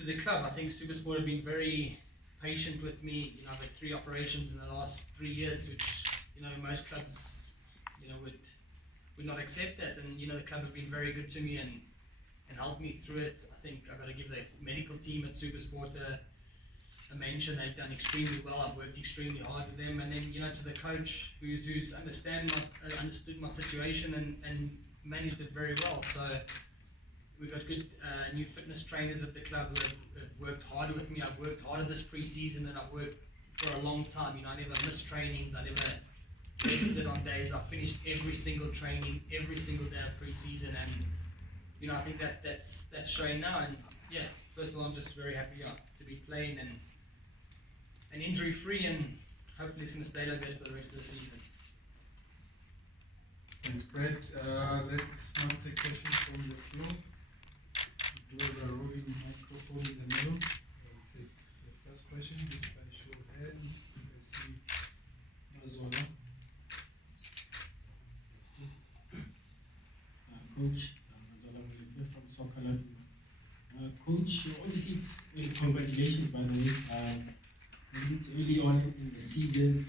to the club. I think SuperSport have been very patient with me. I've had 3 operations in the last 3 years, which most clubs would not accept that. And the club have been very good to me and helped me through it. I think I've got to give the medical team at SuperSport a mention. They've done extremely well. I've worked extremely hard with them. And then to the coach who's understood my situation and managed it very well. So we've got good new fitness trainers at the club who have worked hard with me. I've worked harder this pre-season than I've worked for a long time. I never missed trainings. I never rested on days. I finished every single training, every single day of pre-season, and I think that's showing now. And yeah, first of all, I'm just very happy to be playing and injury-free, and hopefully it's going to stay like that for the rest of the season. Thanks, Brad. Let's not take questions from the floor. We have a roving microphone in the middle. I'll take the first question just by show of hands. I see Mazola. Coach, Mazola from Soccerclub. Coach, obviously it's congratulations, by the way. Obviously it's early on in the season,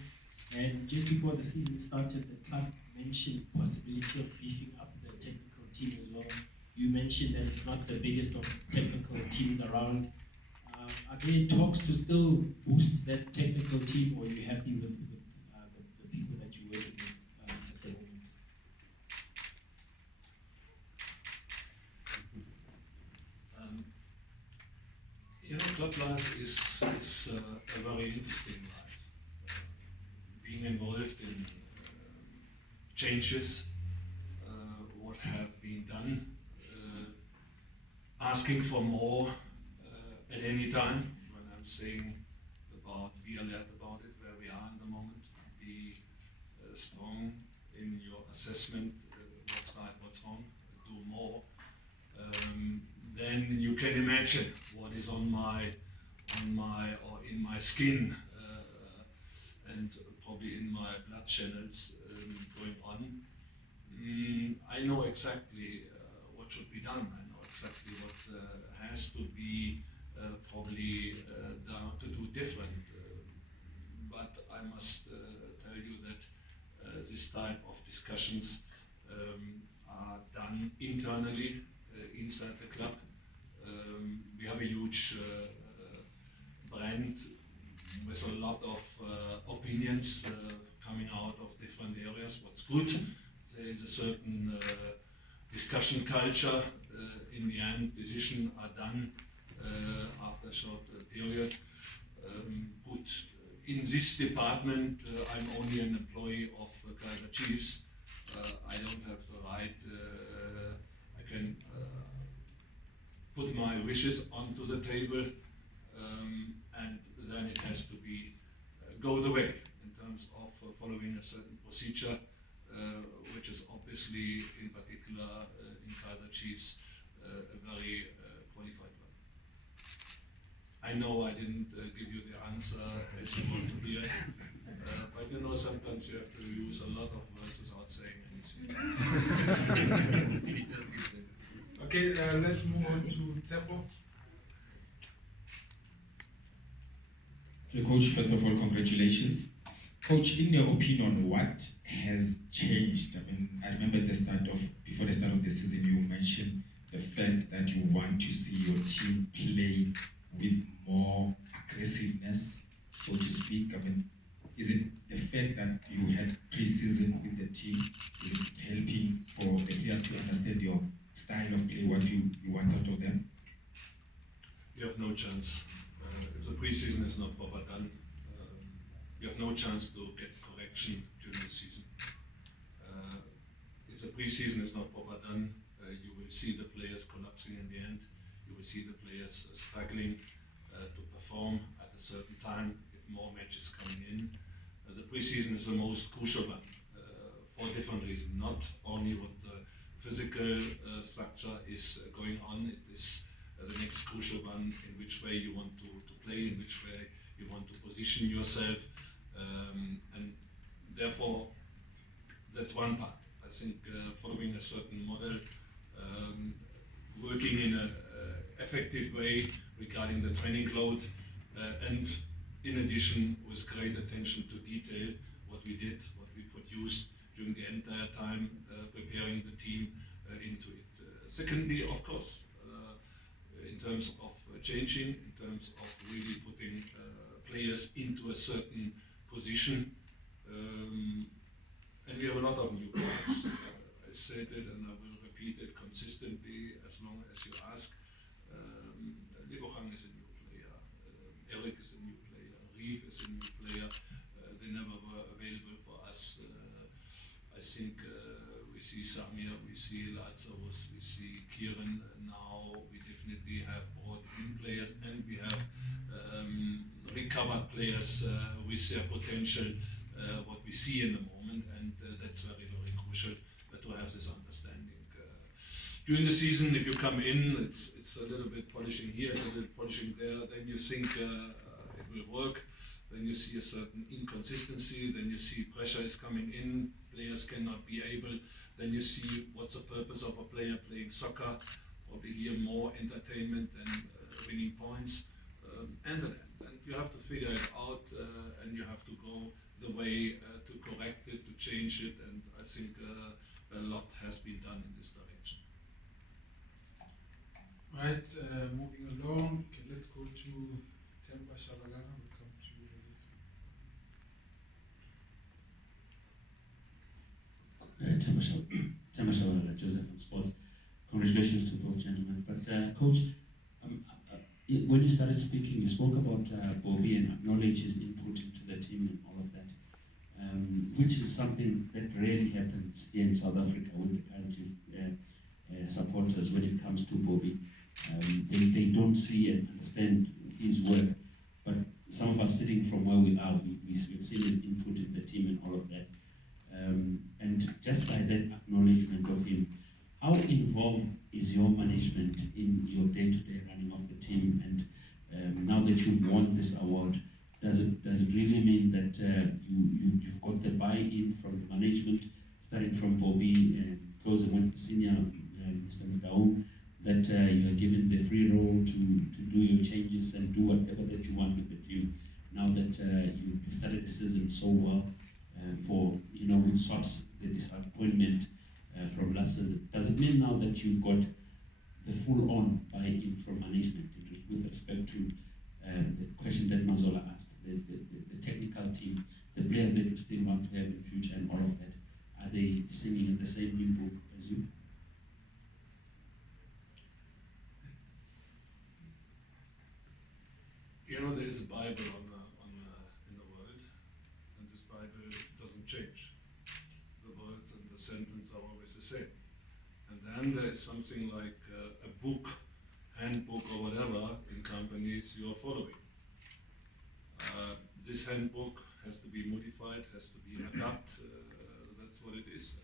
and just before the season started, the club mentioned possibility of beefing up the technical team as well. You mentioned that it's not the biggest of technical teams around. Are there talks to still boost that technical team, or are you happy with the people that you're working with at the moment? Club life is a very interesting life. Being involved in changes, what have been done, asking for more at any time. When I'm saying be alert about it, where we are in the moment, be strong in your assessment, what's right, what's wrong, do more. Then you can imagine what is on my or in my skin and probably in my blood channels going on. I know exactly what should be done. I know exactly what has to be probably done to do different. But I must tell you that this type of discussions are done internally inside the club. We have a huge brand with a lot of opinions coming out of different areas. What's good, there is a certain discussion culture. In the end, decisions are done after a short period. Good. In this department, I'm only an employee of Kaizer Chiefs. I don't have the right, I can put my wishes onto the table, and then it has to be go the way in terms of following a certain procedure, which is obviously, in particular, in Kaizer Chiefs, a very qualified one. I know I didn't give you the answer as you want to hear, but sometimes you have to use a lot of words without saying anything. Okay, let's move on to Tsepo. Okay, Coach, first of all, congratulations. Coach, in your opinion, what has changed? I mean, I remember before the start of the season, you mentioned the fact that you want to see your team play with more aggressiveness, so to speak. I mean, is it the fact that you had pre-season with the team, is it helping for the players to understand your style of play, what you want out of them? You have no chance. If the pre-season is not proper done, you have no chance to get correction during the season. If the pre-season is not proper done, you will see the players collapsing in the end. You will see the players struggling to perform at a certain time if more matches coming in. The pre-season is the most crucial one for different reasons. Not only what the physical structure is going on, it is the next crucial one, in which way you want to play, in which way you want to position yourself, and therefore that's one part. I think following a certain model, working in a effective way regarding the training load, and in addition with great attention to detail what we did, what we produced during the entire time preparing the team into it. Secondly, of course, in terms of changing, in terms of really putting players into a certain position, and we have a lot of new players. I said it and I will repeat it consistently as long as you ask. Libochang is a new player, Eric is a new player, Reeve is a new player. They never were available for us. I think we see Samir, we see Lazarus, we see Kieran now. We definitely have brought in players and we have recovered players with their potential, what we see in the moment, and that's very, very crucial to have this understanding. During the season, if you come in, it's a little bit polishing here, it's a little polishing there, then you think it will work, then you see a certain inconsistency, then you see pressure is coming in, players cannot be able, then you see what's the purpose of a player playing soccer, probably here more entertainment than winning points, and you have to figure it out, and you have to go the way to correct it, to change it, and I think a lot has been done in this direction. Right, moving along. Okay, let's go to Temba Shabalala. We'll come to you. Temba Shabalala, Joseph from Sports. Congratulations to both gentlemen. But Coach, when you started speaking, you spoke about Bobby and acknowledge his input into the team and all of that, which is something that rarely happens here in South Africa with the Kaizer Chiefs supporters when it comes to Bobby. They don't see and understand his work, but some of us sitting from where we are, we've seen his input in the team and all of that. And just by that acknowledgement of him, how involved is your management in your day-to-day running of the team? And now that you've won this award, does it really mean that you've got the buy-in from the management, starting from Bobby and closing with the senior, Mr. Madaum, that you are given the free role to do your changes and do whatever that you want with the team, now that you've started the season so well, for, which swaps the disappointment from last season? Does it mean now that you've got the full-on buy-in from management with respect to the question that Mazola asked, the technical team, the players that you still want to have in the future and all of that? Are they singing in the same hymn book as you? There is a Bible in the world, and this Bible doesn't change. The words and the sentence are always the same. And then there is something like a book, handbook or whatever in companies you are following. This handbook has to be modified, has to be adapted, that's what it is.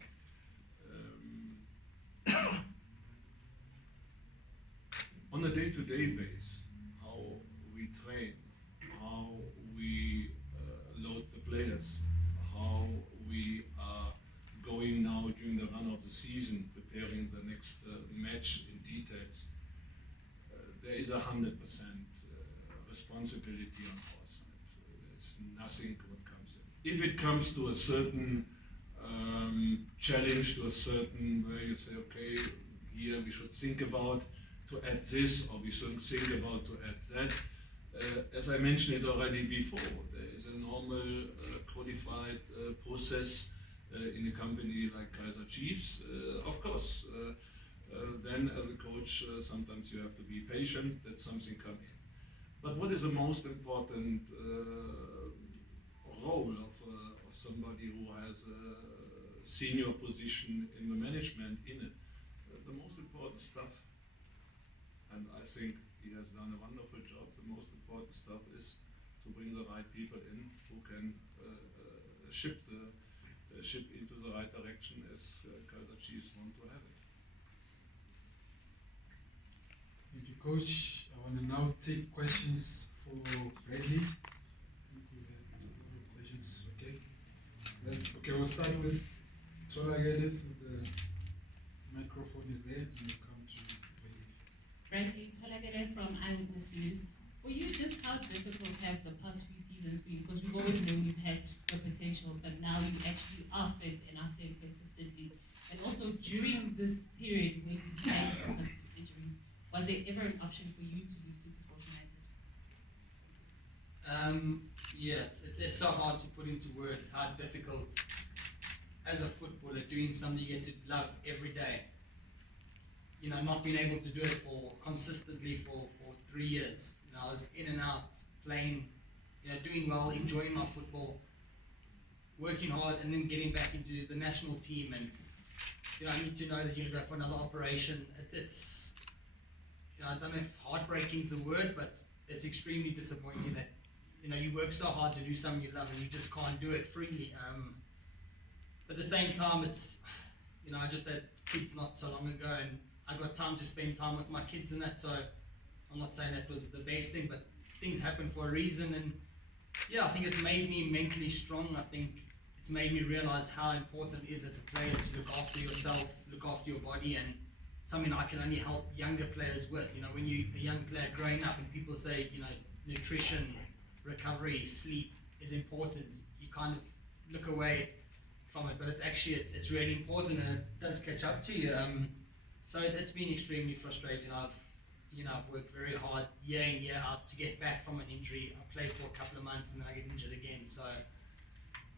On a day-to-day basis, how we train, how we load the players, how we are going now during the run of the season, preparing the next match in details, there is 100% responsibility on our side. There's nothing what comes in. If it comes to a certain challenge, to a certain where you say, okay, here we should think about to add this, or we should think about to add that. As I mentioned it already before, there is a normal codified process in a company like Kaizer Chiefs. Of course, then as a coach, sometimes you have to be patient that something comes in. But what is the most important role of somebody who has a senior position in the management in it? The most important stuff, and I think he has done a wonderful job, the most important stuff is to bring the right people in who can ship the ship into the right direction as Kaizer Chiefs want to have it. Thank you, Coach. I want to now take questions for Bradley. I think we had a lot of questions. Okay. We'll start with Tola. This is the microphone is there, and we'll come to Bradley. Bradley Grobler from Eyewitness News. For you, just how difficult have the past few seasons been? Because we've always known you've had the potential, but now you actually are fit and are fit consistently. And also during this period when you had constant injuries, was there ever an option for you to leave SuperSport United? Yeah, it's so hard to put into words how difficult, as a footballer, doing something you get to love every day. You know, not being able to do it consistently for 3 years. You know, I was in and out, playing, you know, doing well, enjoying my football, working hard, and then getting back into the national team. And you know, I need to know that you're going to go for another operation. It's you know, I don't know if heartbreaking is the word, but it's extremely disappointing that, you know, you work so hard to do something you love and you just can't do it freely. But at the same time, it's, you know, I just had kids not so long ago, and I got time to spend time with my kids and that. So I'm not saying that was the best thing, but things happen for a reason. And yeah, I think it's made me mentally strong. I think it's made me realize how important it is as a player to look after yourself, look after your body, and something I can only help younger players with. You know, when you're a young player growing up and people say, you know, nutrition, recovery, sleep is important, you kind of look away from it, but it's actually, it's really important, and it does catch up to you. So it's been extremely frustrating. I've worked very hard year in, year out to get back from an injury. I played for a couple of months and then I get injured again. So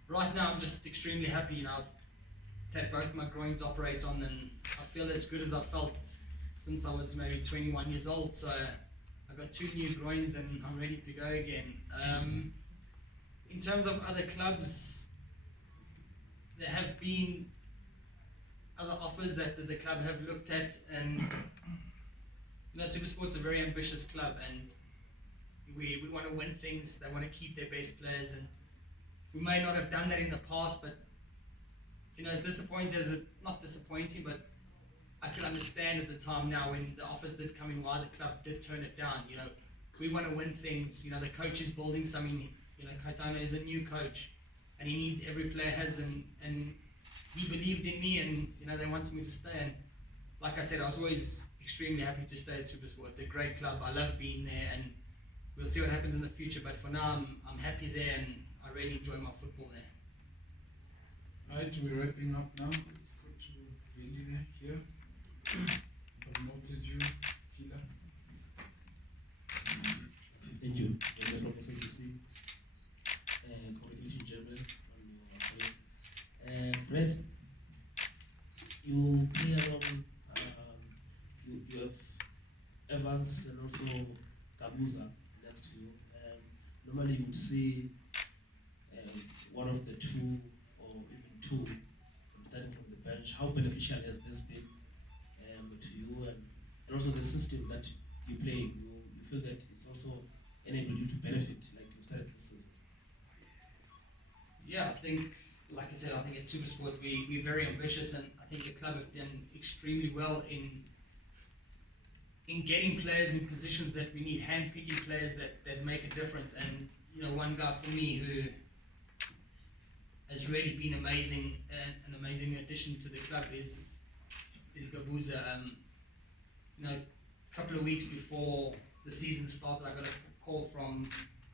right now I'm just extremely happy. You know, I've had both my groins operated on, and I feel as good as I've felt since I was maybe 21 years old. So I've got 2 new groins and I'm ready to go again. In terms of other clubs, there have been other offers that the club have looked at, and you know, SuperSport's a very ambitious club, and we want to win things. They want to keep their best players, and we may not have done that in the past, but you know, as disappointing as it, not disappointing, but I could understand at the time now when the offers did come in why the club did turn it down. You know, we want to win things. You know, the coach is building something. You know, Kaitana is a new coach, and he needs every player has, and he believed in me, and you know, they wanted me to stay. And like I said, I was always extremely happy to stay at SuperSport. It's a great club. I love being there, and we'll see what happens in the future. But for now, I'm happy there, and I really enjoy my football there. Right, we're wrapping up now. Let's go to Veline here. I've noted you, Kila. Thank you. From SABC. Congratulations, German, on your appointment. Brad, you play along, you have Evans and also Kabuza next to you. Normally you would see one of the two, or even two, starting from the bench. How beneficial has this been to you, and also the system that you play? You feel that it's also enabled you to benefit like you started this season? Yeah, I think, like I said, I think at SuperSport we're very ambitious, and I think the club have done extremely well in getting players in positions that we need, hand-picking players that make a difference. And you know, one guy for me who has really been amazing, an amazing addition to the club is Gabuza. You know, a couple of weeks before the season started, I got a call from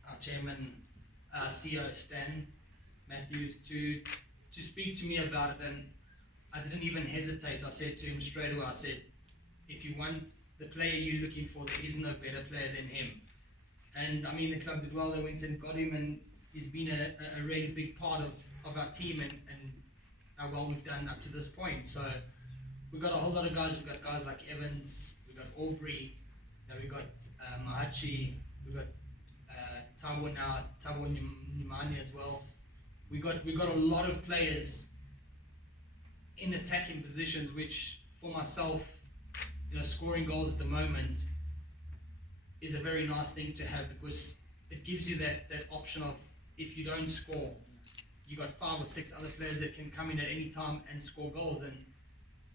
our chairman, CEO Stan Matthews, to speak to me about it, and I didn't even hesitate. I said to him straight away, I said, if you want the player you're looking for, there is no better player than him. And I mean, the club did well. They went and got him, and he's been a really big part of our team and how well we've done up to this point. So we've got a whole lot of guys. We've got guys like Evans, we've got Aubrey, you know, we've got Mahachi, we've got Tabo Nimani as well. We got a lot of players in attacking positions, which for myself, you know, scoring goals at the moment is a very nice thing to have, because it gives you that option of, if you don't score, you got 5 or 6 other players that can come in at any time and score goals. And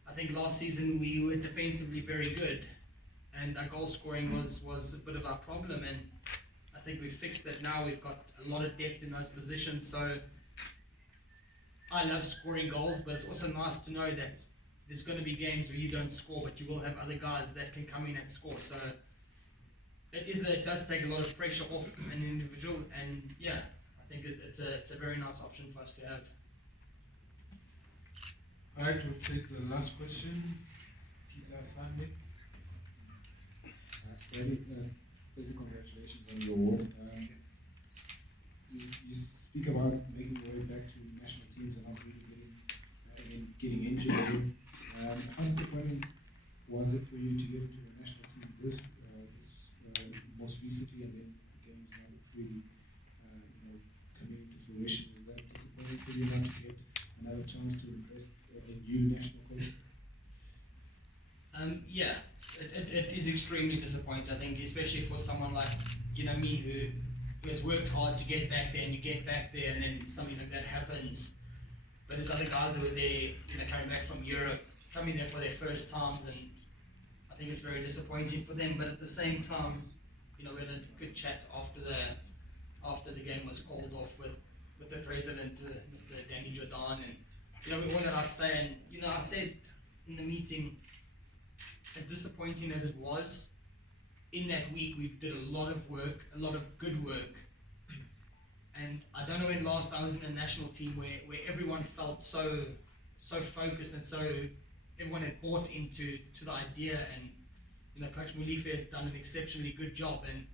I think last season we were defensively very good, and our goal scoring was a bit of our problem, and I think we've fixed that now. We've got a lot of depth in those positions, so I love scoring goals, but it's also nice to know that there's going to be games where you don't score, but you will have other guys that can come in and score. So it does take a lot of pressure off an individual, and yeah, I think it's a very nice option for us to have. Alright, we'll take the last question. Peter Sunday. Bradley, firstly, congratulations on your award. You speak about making your way back to national teams and not really getting injured. How disappointing was it for you to get to a national team this most recently, and then the game's not really coming to fruition? Was that disappointing for you not to get another chance to impress a new national coach? Yeah, it is extremely disappointing. I think, especially for someone like me who has worked hard to get back there, and you get back there, and then something like that happens. But there's other guys that were there, coming back from Europe, coming there for their first times, and I think it's very disappointing for them. But at the same time, we had a good chat after the game was called off with the president, Mr. Danny Jordan, and what did I say? And I said in the meeting, as disappointing as it was, in that week we did a lot of work, a lot of good work. And I don't know when last I was in a national team where everyone felt so focused, and so everyone had bought into the idea, and Coach Mulife has done an exceptionally good job. And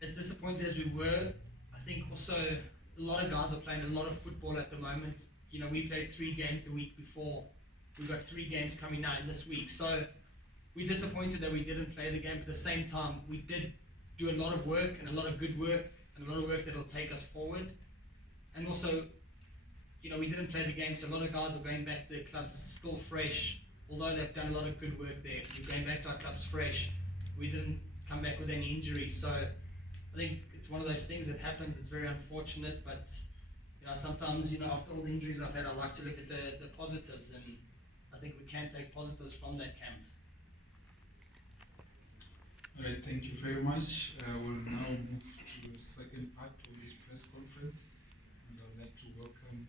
as disappointed as we were, I think also a lot of guys are playing a lot of football at the moment. We played 3 games the week before. We've got 3 games coming out in this week. So we're disappointed that we didn't play the game, but at the same time, we did do a lot of work, and a lot of good work, and a lot of work that will take us forward. And also, we didn't play the game, so a lot of guys are going back to their clubs still fresh. Although they've done a lot of good work there, we're going back to our clubs fresh. We didn't come back with any injuries, so I think it's one of those things that happens. It's very unfortunate, but sometimes after all the injuries I've had, I like to look at the positives, and I think we can take positives from that camp. Alright, thank you very much. We'll now move to the second part of this press conference, and I'd like to welcome